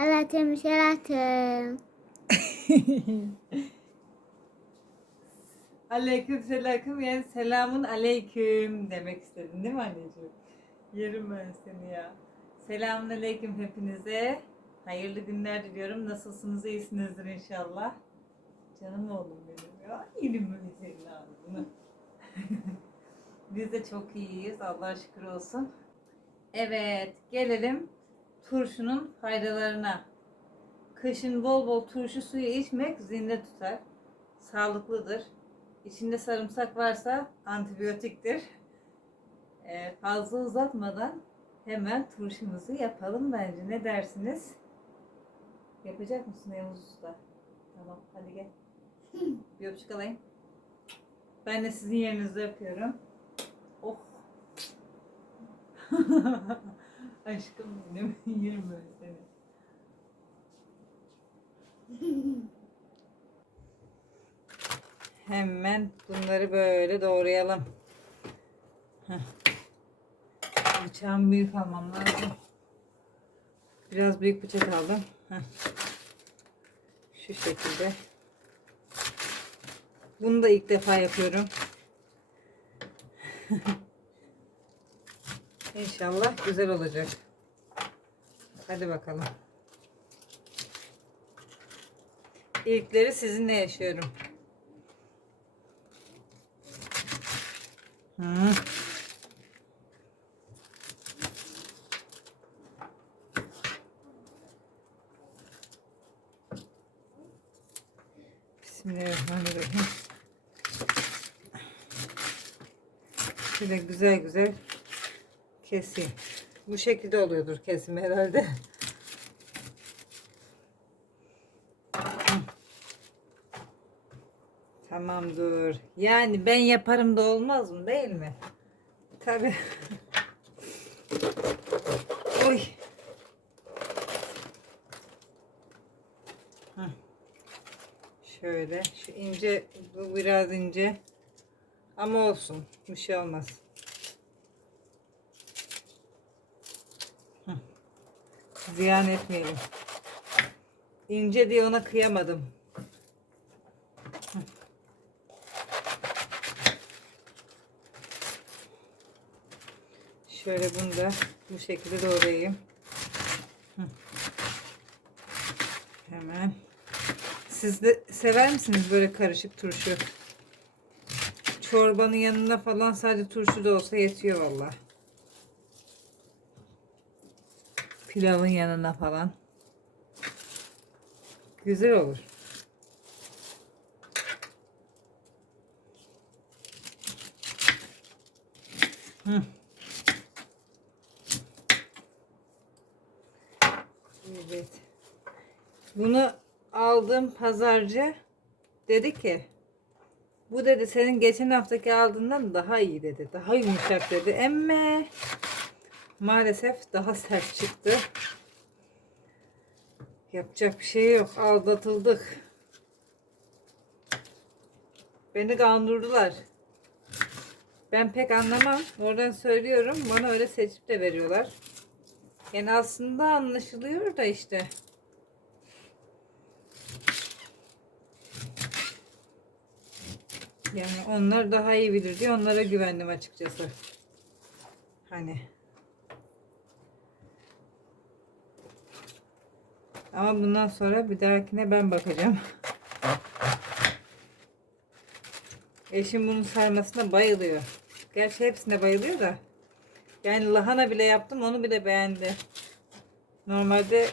Alatım şelatım. aleyküm selam yani selamun aleyküm demek istedin değil mi anneciğim? Yerim ben seni ya. Selamun aleyküm hepinize. Hayırlı günler diliyorum. Nasılsınız? İyisinizdir inşallah. Canım oğlum benim ya. Yerim böyle senin ağzını. Biz de çok iyiyiz. Allah'a şükür olsun. Evet, gelelim turşunun faydalarına. Kışın bol bol turşu suyu içmek zinde tutar. Sağlıklıdır. İçinde sarımsak varsa antibiyotiktir. Ee, fazla uzatmadan hemen turşumuzu yapalım bence. Ne dersiniz? Yapacak mısın Yavuz Usta? Tamam, hadi gel. Bir öpücük alayım. Ben de sizin yerinizde yapıyorum. Oh. Aşkım benim yerim böyle seni. Hemen bunları böyle doğrayalım. Heh. Bıçağım büyük almam lazım. Biraz büyük bıçak aldım. Heh. Şu şekilde. Bunu da ilk defa yapıyorum. İnşallah güzel olacak. Hadi bakalım. İlkleri sizinle yaşıyorum. Hı. Bismillahirrahmanirrahim. Şöyle güzel güzel keseyim. Bu şekilde oluyordur kesim herhalde. Tamamdır. Yani ben yaparım da olmaz mı değil mi? Tabii. Oy. Şöyle şu ince bu biraz ince ama olsun bir şey olmaz. Ziyan etmeyelim. İnce diye ona kıyamadım. Şöyle bunu da bu şekilde doğrayayım. Hemen. Siz de sever misiniz böyle karışık turşu? Çorbanın yanına falan sadece turşu da olsa yetiyor valla. Pilavın yanına falan. Güzel olur. Hı. Evet. Bunu aldım pazarcı dedi ki bu dedi senin geçen haftaki aldığından daha iyi dedi. Daha yumuşak dedi. Emme maalesef daha sert çıktı. Yapacak bir şey yok. Aldatıldık. Beni kandırdılar. Ben pek anlamam. Oradan söylüyorum. Bana öyle seçip de veriyorlar. Yani aslında anlaşılıyor da işte. Yani onlar daha iyi bilir diye onlara güvendim açıkçası. Hani. Ama bundan sonra bir dahakine ben bakacağım. Eşim bunun sarmasına bayılıyor. Gerçi hepsine bayılıyor da. Yani lahana bile yaptım onu bile beğendi. Normalde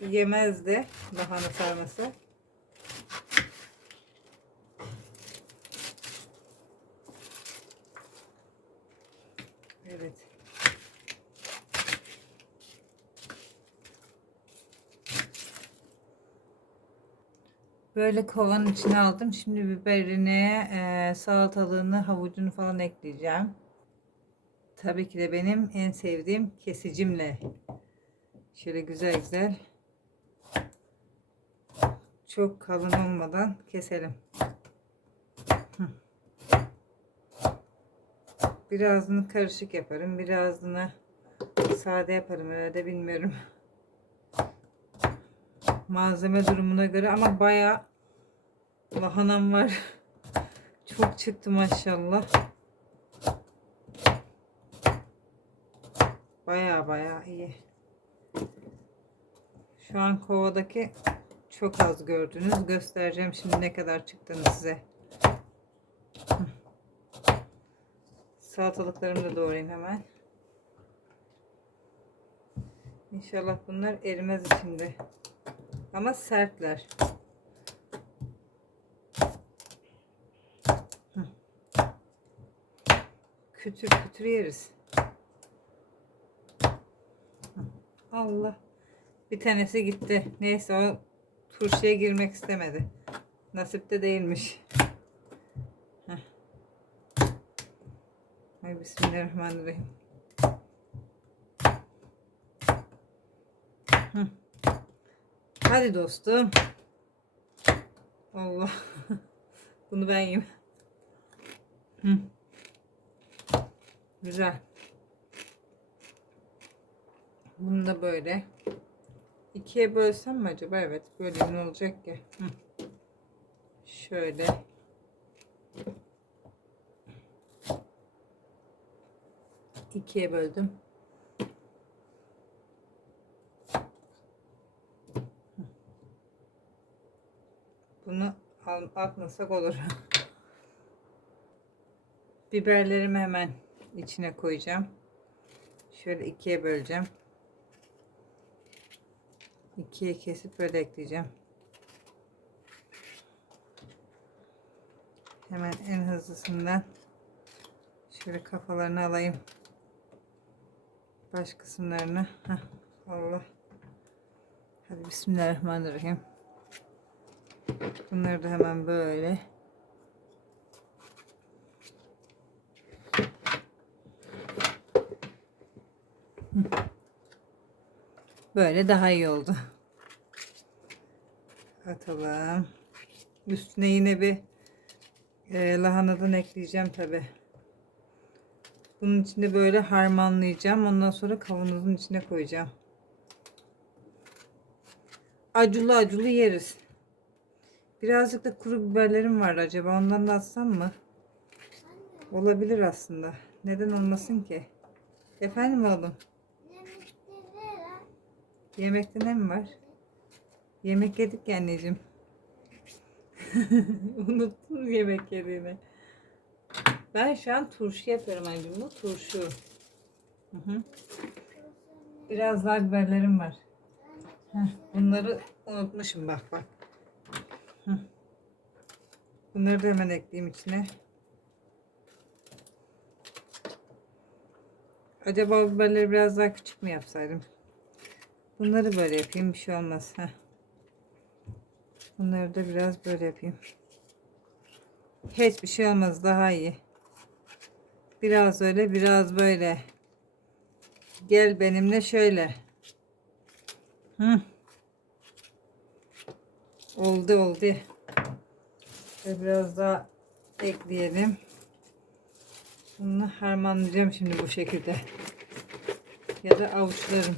yemezdi lahana sarması. Evet. Böyle kovanın içine aldım. Şimdi biberini, e, salatalığını, havucunu falan ekleyeceğim. Tabii ki de benim en sevdiğim kesicimle. Şöyle güzel güzel. Çok kalın olmadan keselim. Birazını karışık yaparım. Birazını sade yaparım herhalde bilmiyorum. malzeme durumuna göre ama bayağı lahanam var. Çok çıktı maşallah. Bayağı bayağı iyi. Şu an kovadaki çok az gördünüz. Göstereceğim şimdi ne kadar çıktığını size. Salatalıklarımı da doğrayayım hemen. İnşallah bunlar erimez içinde. Ama sertler. Kütür kütür yeriz. Allah. Bir tanesi gitti. Neyse o turşuya girmek istemedi. Nasip de değilmiş. Heh. Ay bismillahirrahmanirrahim. Hı. Hadi dostum. Allah. Bunu ben yiyeyim. Hı. Güzel. Bunu da böyle. ikiye bölsem mi acaba? Evet. Böyle ne olacak ki? Hı. Şöyle. ikiye böldüm. Bunu atmasak olur. Biberlerimi hemen içine koyacağım. Şöyle ikiye böleceğim. İkiye kesip böyle ekleyeceğim. Hemen en hızlısından şöyle kafalarını alayım. Baş kısımlarını. Heh, Allah. Hadi Bismillahirrahmanirrahim. Bunları da hemen böyle. Böyle daha iyi oldu. Atalım. Üstüne yine bir e, lahanadan ekleyeceğim tabi. Bunun içinde böyle harmanlayacağım. Ondan sonra kavanozun içine koyacağım. Acılı acılı yeriz. Birazcık da kuru biberlerim var acaba. Ondan da atsam mı? Olabilir aslında. Neden olmasın ki? Efendim oğlum? Yemekte ne mi var? Yemek yedik ya anneciğim. Unuttun yemek yediğini? Ben şu an turşu yapıyorum anneciğim. Bu turşu. Hı hı. Biraz daha biberlerim var. Heh, bunları unutmuşum bak bak. Hı. Bunları da hemen ekleyeyim içine. Acaba biberleri biraz daha küçük mü yapsaydım? Bunları böyle yapayım. Bir şey olmaz. Heh. Bunları da biraz böyle yapayım. Hiçbir şey olmaz. Daha iyi. Biraz öyle biraz böyle. Gel benimle şöyle. Hı. Oldu oldu. Ve biraz daha ekleyelim. Bunu harmanlayacağım şimdi bu şekilde. Ya da avuçlarım.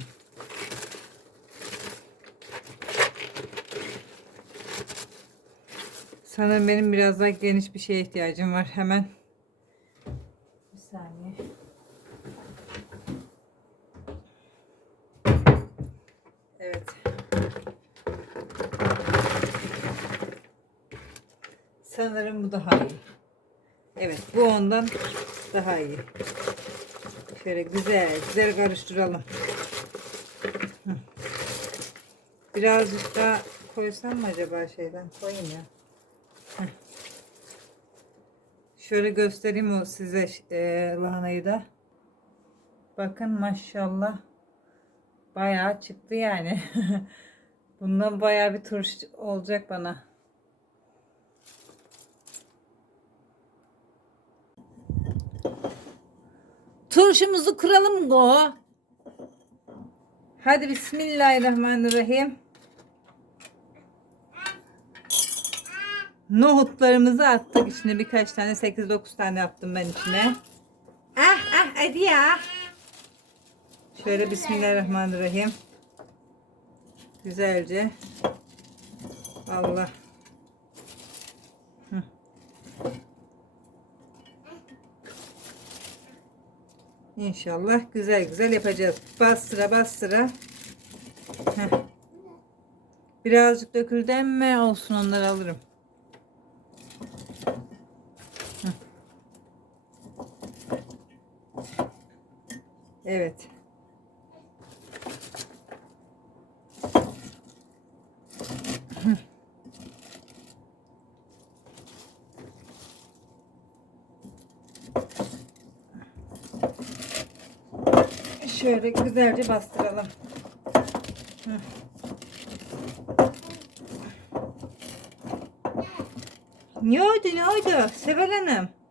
Sanırım benim biraz daha geniş bir şeye ihtiyacım var. Hemen bir saniye. Evet. Sanırım bu daha iyi. Evet, bu ondan daha iyi. Şöyle güzel, güzel karıştıralım. Birazcık daha koysam mı acaba şeyden? Koyayım ya. Şöyle göstereyim o size e, lahanayı da. Bakın maşallah. Bayağı çıktı yani. Bundan bayağı bir turş olacak bana. Turşumuzu kuralım go. Hadi bismillahirrahmanirrahim. Nohutlarımızı attık içine birkaç tane 8-9 tane attım ben içine. Ah ah hadi ya. Şöyle bismillahirrahmanirrahim. Güzelce Allah. Hı. İnşallah güzel güzel yapacağız. Bastıra bastıra. Heh. Birazcık döküldü ama olsun onları alırım. Evet. Şöyle güzelce bastıralım. Ne oldu ne oldu Seval Hanım?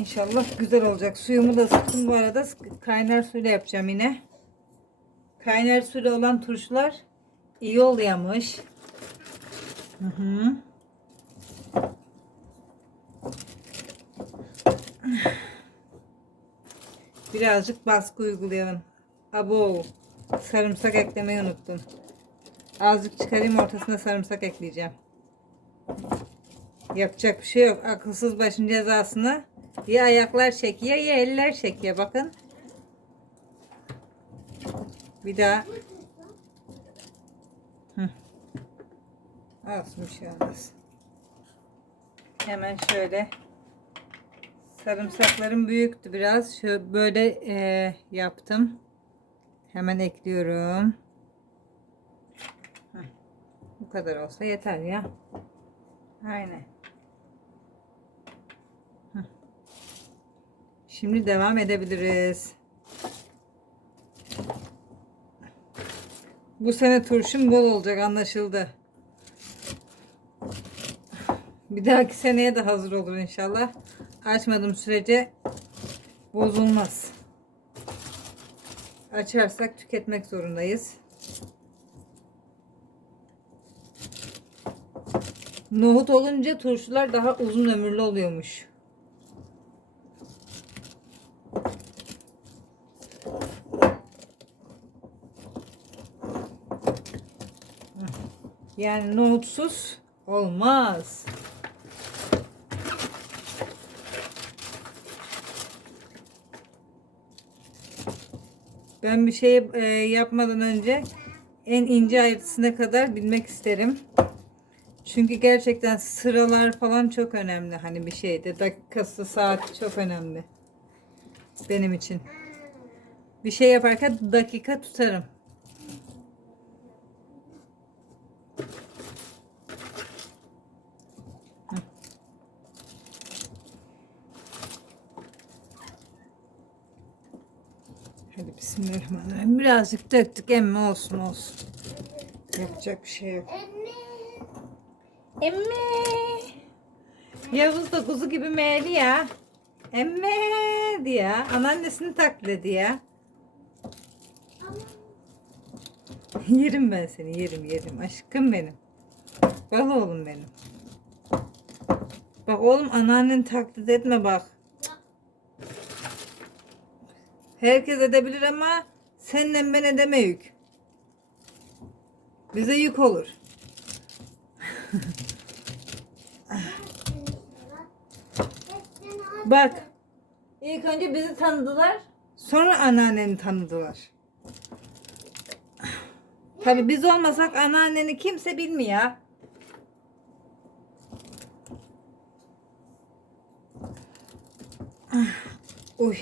İnşallah güzel olacak. Suyumu da ısıttım bu arada. Kaynar suyla yapacağım yine. Kaynar suyla olan turşular iyi oluyormuş. Hı hı. Birazcık baskı uygulayalım. Abo. Sarımsak eklemeyi unuttum. Azıcık çıkarayım ortasına sarımsak ekleyeceğim. Yapacak bir şey yok. Akılsız başın cezasını ya ayaklar çekiyor ya eller çekiyor. Bakın. Bir daha. Hı. Olsun bir. Hemen şöyle. Sarımsaklarım büyüktü biraz. Şöyle böyle e, yaptım. Hemen ekliyorum. Heh. Bu kadar olsa yeter ya. Aynen. Şimdi devam edebiliriz. Bu sene turşum bol olacak anlaşıldı. Bir dahaki seneye de hazır olur inşallah. Açmadığım sürece bozulmaz. Açarsak tüketmek zorundayız. Nohut olunca turşular daha uzun ömürlü oluyormuş. Yani nohutsuz olmaz. Ben bir şey e, yapmadan önce en ince ayrıntısına kadar bilmek isterim. Çünkü gerçekten sıralar falan çok önemli. Hani bir şeyde dakikası saati çok önemli. Benim için. Bir şey yaparken dakika tutarım. Hadi bismillahirrahmanirrahim. Birazcık döktük emme olsun olsun. Yapacak bir şey yok. Anne. Emme. Yavuz da kuzu gibi meğli ya. Emme diye. Anneannesini taklidi ya. yerim ben seni yerim yerim. Aşkım benim. Bak oğlum benim. Bak oğlum anneanneni taklit etme bak. Herkes edebilir ama senle ben edemeyük. Bize yük olur. Bak. İlk önce bizi tanıdılar. Sonra anneanneni tanıdılar. Tabi biz olmasak anneanneni kimse bilmiyor. Uy.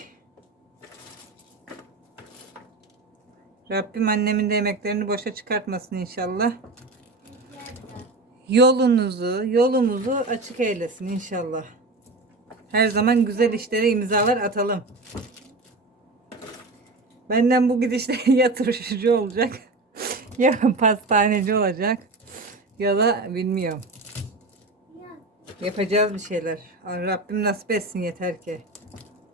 Rabbim annemin de yemeklerini boşa çıkartmasın inşallah. Yolunuzu, yolumuzu açık eylesin inşallah. Her zaman güzel işlere imzalar atalım. Benden bu gidişle ya olacak ya pastaneci olacak ya da bilmiyorum. Yapacağız bir şeyler. Rabbim nasip etsin yeter ki.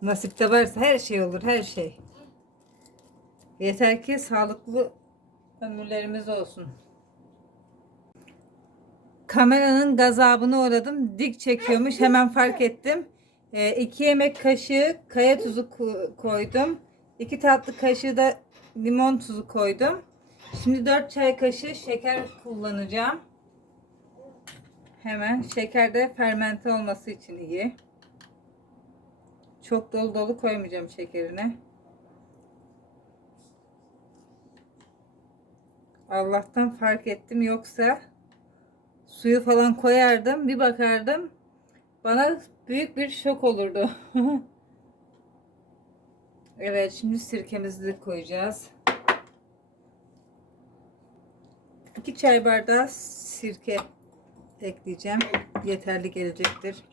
Nasipte varsa her şey olur her şey. Yeter ki sağlıklı ömürlerimiz olsun. kameranın gazabına uğradım. Dik çekiyormuş. Hemen fark ettim. 2 yemek kaşığı kaya tuzu ko- koydum. 2 tatlı kaşığı da limon tuzu koydum. Şimdi 4 çay kaşığı şeker kullanacağım. Hemen şeker de fermente olması için iyi. Çok dolu dolu koymayacağım şekerine. Allah'tan fark ettim yoksa suyu falan koyardım bir bakardım bana büyük bir şok olurdu. evet şimdi sirkemizi de koyacağız. 2 çay bardağı sirke ekleyeceğim. Yeterli gelecektir.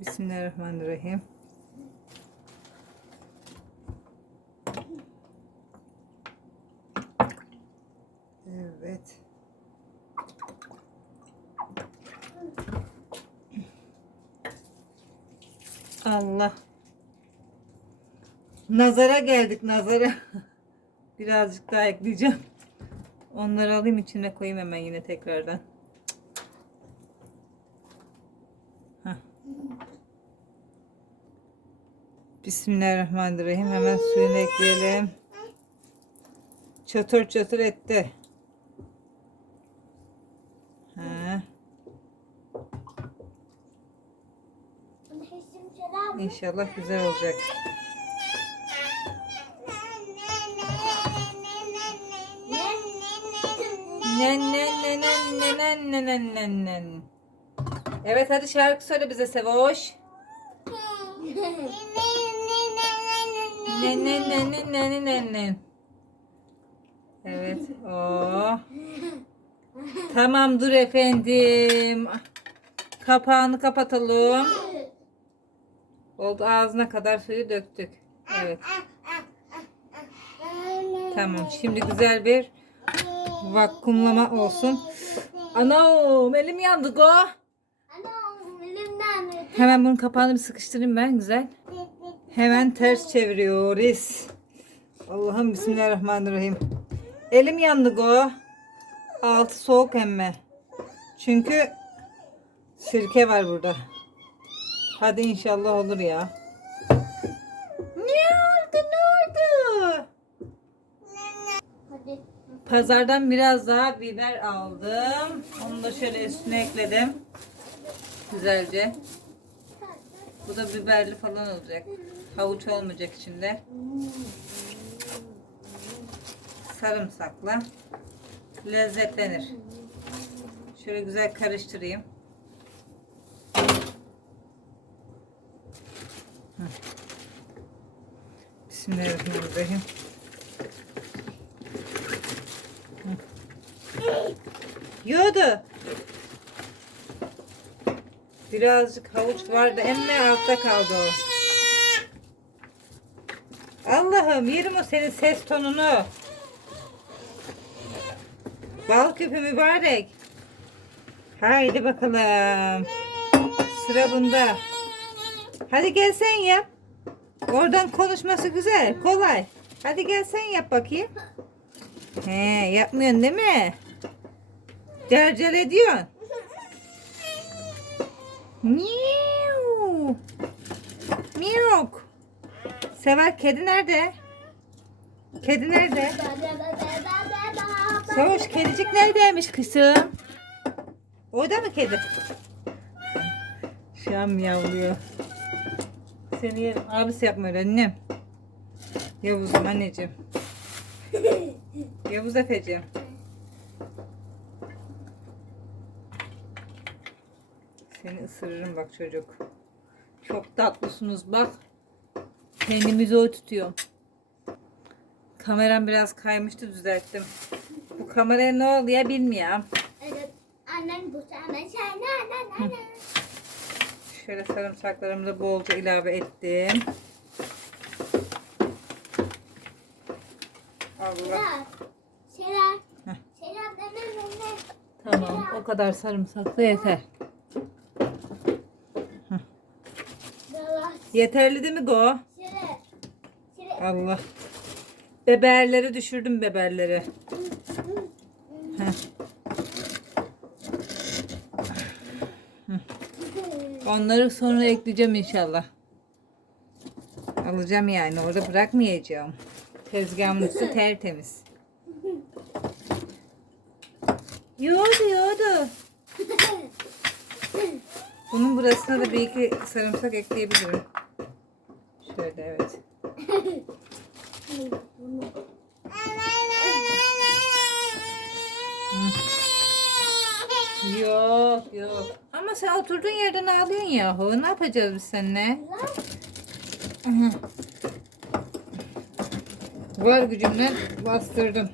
Bismillahirrahmanirrahim. Evet. Allah. Nazara geldik nazara. Birazcık daha ekleyeceğim. Onları alayım içine koyayım hemen yine tekrardan. Heh. Bismillahirrahmanirrahim. Hemen suyunu ekleyelim. Çatır çatır etti. Ha, inşallah güzel olacak. Nen nen nen nen nen nen nen nen. Evet hadi şarkı söyle bize Sevoş. Nen nen nen nen nen nen nen. Evet. O. Tamam dur efendim. Kapağını kapatalım. Oldu ağzına kadar suyu döktük. Evet. Tamam. Şimdi güzel bir vakumlama olsun. Anam elim yandı go. Anam elimden Hemen bunun kapağını bir sıkıştırayım ben güzel. Hemen ters çeviriyoruz. Allah'ım bismillahirrahmanirrahim. Elim yandı go. Altı soğuk emme. Çünkü sirke var burada. Hadi inşallah olur ya. Ne oldu ne oldu? Hadi. Pazardan biraz daha biber aldım. Onu da şöyle üstüne ekledim. Güzelce. Bu da biberli falan olacak. Havuç olmayacak içinde. Sarımsakla lezzetlenir. Şöyle güzel karıştırayım. Bismillahirrahmanirrahim. Yodu. Birazcık havuç vardı. Emme altta kaldı o. Allah'ım yerim o senin ses tonunu. Bal küpü mübarek. Haydi bakalım. Sıra bunda. Hadi gel sen yap. Oradan konuşması güzel, kolay. Hadi gel sen yap bakayım. He, yapmıyorsun değil mi? Cercel ediyorsun. Miau. Miuk. Sever kedi nerede? Kedi nerede? Savaş kedicik neredeymiş kızım? Orada mı kedi? Şu an miyavlıyor. Seni yerim. Abisi yapma öyle annem. Yavuz'um anneciğim. Yavuz Efe'ciğim. Seni ısırırım bak çocuk. Çok tatlısınız bak. Kendimi zor tutuyorum. Kameram biraz kaymıştı düzelttim. Bu kameraya ne oldu ya bilmiyorum. Evet. Annen bu sana sen na na. Şöyle sarımsaklarımı da bolca ilave ettim. Allah. Ne ne ne ne. Tamam o kadar sarımsak da yeter. Yeterli değil mi Go? Selam. Allah. Beberleri düşürdüm beberleri. Heh. Hı. Onları sonra ekleyeceğim inşallah. Alacağım yani orada bırakmayacağım. Tezgahımın üstü tertemiz. Yoğdu yoğdu. Bunun burasına da bir iki sarımsak ekleyebilirim. Şöyle evet. Yok yok. Ama sen oturduğun yerden ağlıyorsun yahu. Ne yapacağız biz seninle? Var gücümle bastırdım.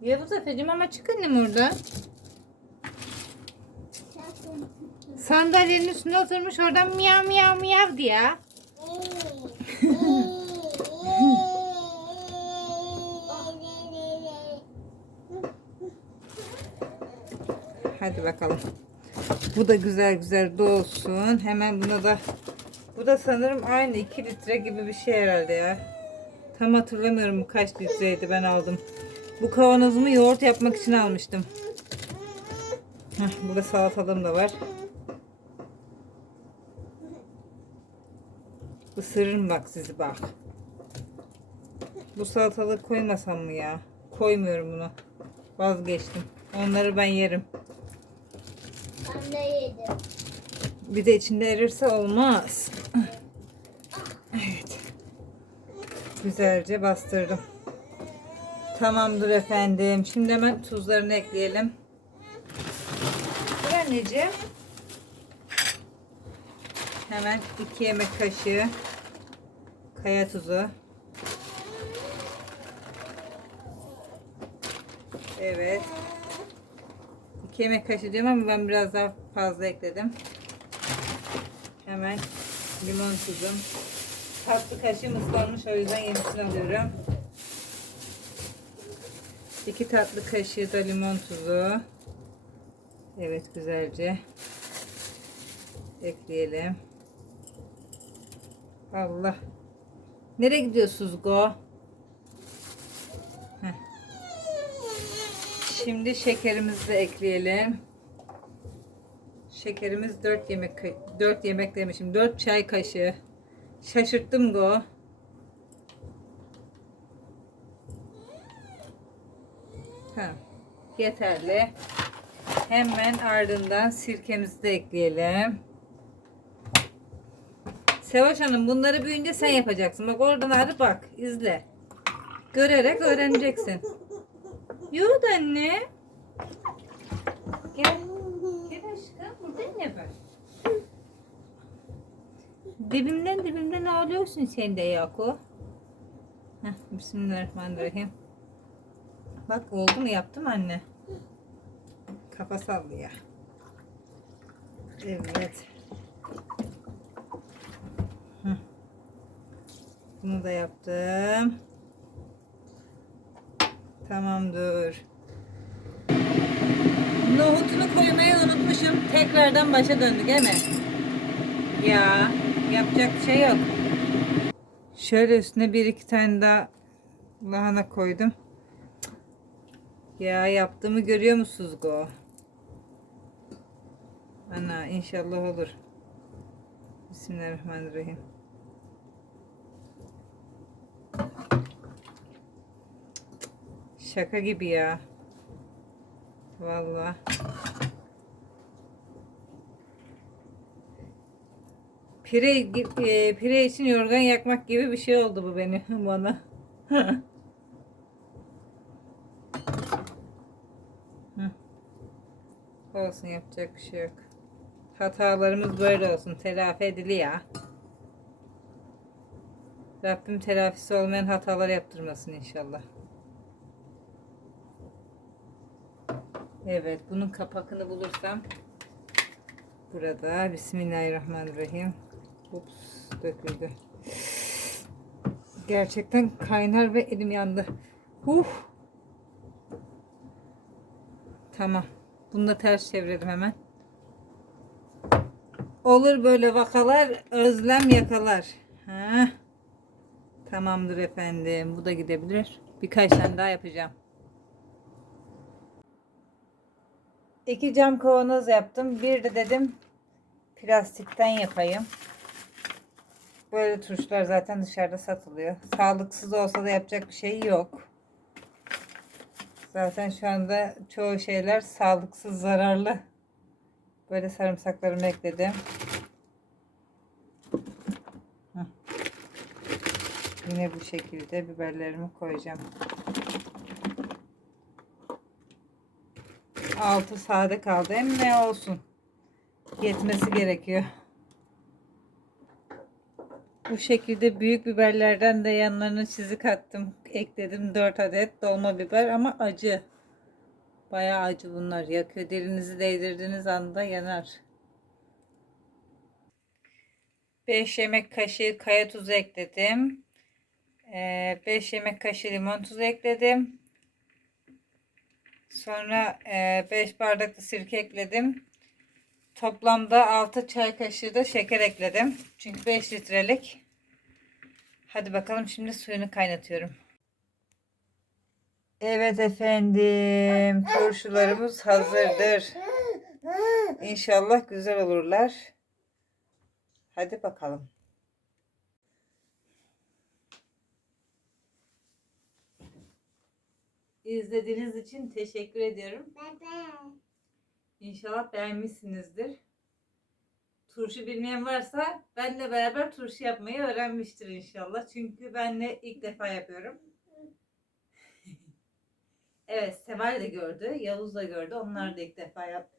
Yavuz Efe'cim ama çık annem orada. Sandalyenin üstüne oturmuş oradan miyav miyav miyav diye. Hadi bakalım. Bu da güzel güzel dolsun. Hemen buna da bu da sanırım aynı 2 litre gibi bir şey herhalde ya. Tam hatırlamıyorum kaç litreydi ben aldım. Bu kavanozumu yoğurt yapmak için almıştım. Heh, burada salatalığım da var. Isırırım bak sizi bak. Bu salatalık koymasam mı ya? Koymuyorum bunu. Vazgeçtim. Onları ben yerim. Ben de yedim. Bir de içinde erirse olmaz. Evet. Güzelce bastırdım. Tamamdır efendim. Şimdi hemen tuzlarını ekleyelim. Dur anneciğim. Hemen 2 yemek kaşığı kaya tuzu. Evet. 2 yemek kaşığı diyorum ama ben biraz daha fazla ekledim. Hemen limon tuzum. Tatlı kaşığım ıslanmış o yüzden yenisini alıyorum. 2 tatlı kaşığı da limon tuzu. Evet güzelce ekleyelim. Allah. Nereye gidiyorsunuz Go? Heh. Şimdi şekerimizi de ekleyelim. Şekerimiz 4 yemek 4 yemek demişim. 4 çay kaşığı. Şaşırttım Go. Ha, yeterli. Hemen ardından sirkemizi de ekleyelim. Sevaş Hanım bunları büyüyünce sen yapacaksın. Bak oradan hadi bak izle. Görerek öğreneceksin. Yoğurt anne. Gel. Gel aşkım. Burada ne var? Dibimden dibimden ağlıyorsun sen de Yakup. Heh, Bismillahirrahmanirrahim. Bak oldu mu yaptım anne. Kafa sallıyor. Evet. Bunu da yaptım. Tamamdır. Nohutunu koymayı unutmuşum. Tekrardan başa döndük değil mi? Ya yapacak bir şey yok. Şöyle üstüne bir iki tane daha lahana koydum. Ya yaptığımı görüyor musunuz Go? Ana inşallah olur. Bismillahirrahmanirrahim. Şaka gibi ya. Vallahi. Pire, e, pire için yorgan yakmak gibi bir şey oldu bu benim bana. Olsun yapacak bir şey yok. Hatalarımız böyle olsun. Telafi ediliyor. Rabbim telafisi olmayan hatalar yaptırmasın inşallah. Evet, bunun kapakını bulursam burada Bismillahirrahmanirrahim. Ups, döküldü. Gerçekten kaynar ve elim yandı. Huh. Tamam. Bunu da ters çevirelim hemen. Olur böyle vakalar özlem yakalar. Ha. Tamamdır efendim. Bu da gidebilir. Birkaç tane daha yapacağım. İki cam kavanoz yaptım. Bir de dedim plastikten yapayım. Böyle turşular zaten dışarıda satılıyor. Sağlıksız olsa da yapacak bir şey yok. Zaten şu anda çoğu şeyler sağlıksız, zararlı. Böyle sarımsaklarımı ekledim. Yine bu şekilde biberlerimi koyacağım. Altı sade kaldı. Hem ne olsun. Yetmesi gerekiyor. Bu şekilde büyük biberlerden de yanlarına çizik attım. Ekledim 4 adet dolma biber ama acı. Bayağı acı bunlar. Yakıyor. Dilinizi değdirdiğiniz anda yanar. 5 yemek kaşığı kaya tuzu ekledim. 5 yemek kaşığı limon tuzu ekledim. Sonra 5 bardak da sirke ekledim. Toplamda 6 çay kaşığı da şeker ekledim. Çünkü 5 litrelik. Hadi bakalım şimdi suyunu kaynatıyorum. Evet efendim. Turşularımız hazırdır. İnşallah güzel olurlar. Hadi bakalım. İzlediğiniz için teşekkür ediyorum. Bebe. İnşallah beğenmişsinizdir. Turşu bilmeyen varsa benle beraber turşu yapmayı öğrenmiştir inşallah. Çünkü benle ilk defa yapıyorum. evet, Seval de gördü, Yavuz da gördü. Onlar da ilk defa yap.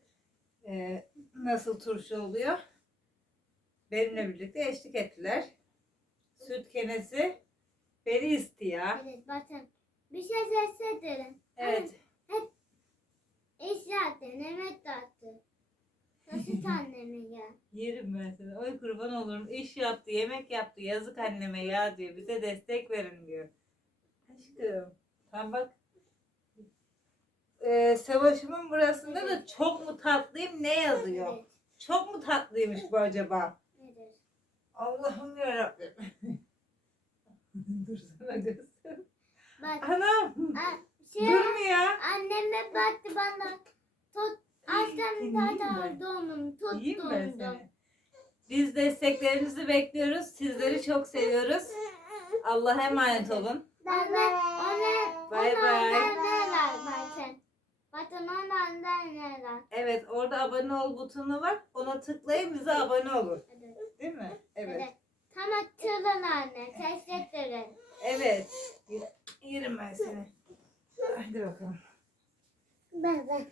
Ee, nasıl turşu oluyor? Benimle birlikte eşlik ettiler. Süt kenesi beni istiyor. Evet bakın. Bir şey sesledim. Evet. İş zaten evet tattı. Nasıl anneme ya? Yerim ben seni. Oy kurban olurum. İş yaptı, yemek yaptı. Yazık anneme ya diyor. Bize destek verin diyor. Aşkım. Tamam bak. Ee, savaşımın burasında da çok mu tatlıyım ne yazıyor? Evet. Çok mu tatlıymış bu acaba? evet. Allah'ım yarabbim. Dursana göster. Bak. Anam. a- Şey, Durmuyor. anneme baktı bana. Tut. Aslan donum. İyiyim ben Tuttundum. seni. Biz desteklerinizi bekliyoruz. Sizleri çok seviyoruz. Allah'a emanet olun. Baba ona Bay bay. neler bakın. Bakın ona neler. Evet orada abone ol butonu var. Ona tıklayın bize abone olun. Evet. Değil mi? Evet. Evet. Tam hatırlan anne. Teşekkür ederim. Evet. Yerim ben seni. Hadi bakalım. Bye bye.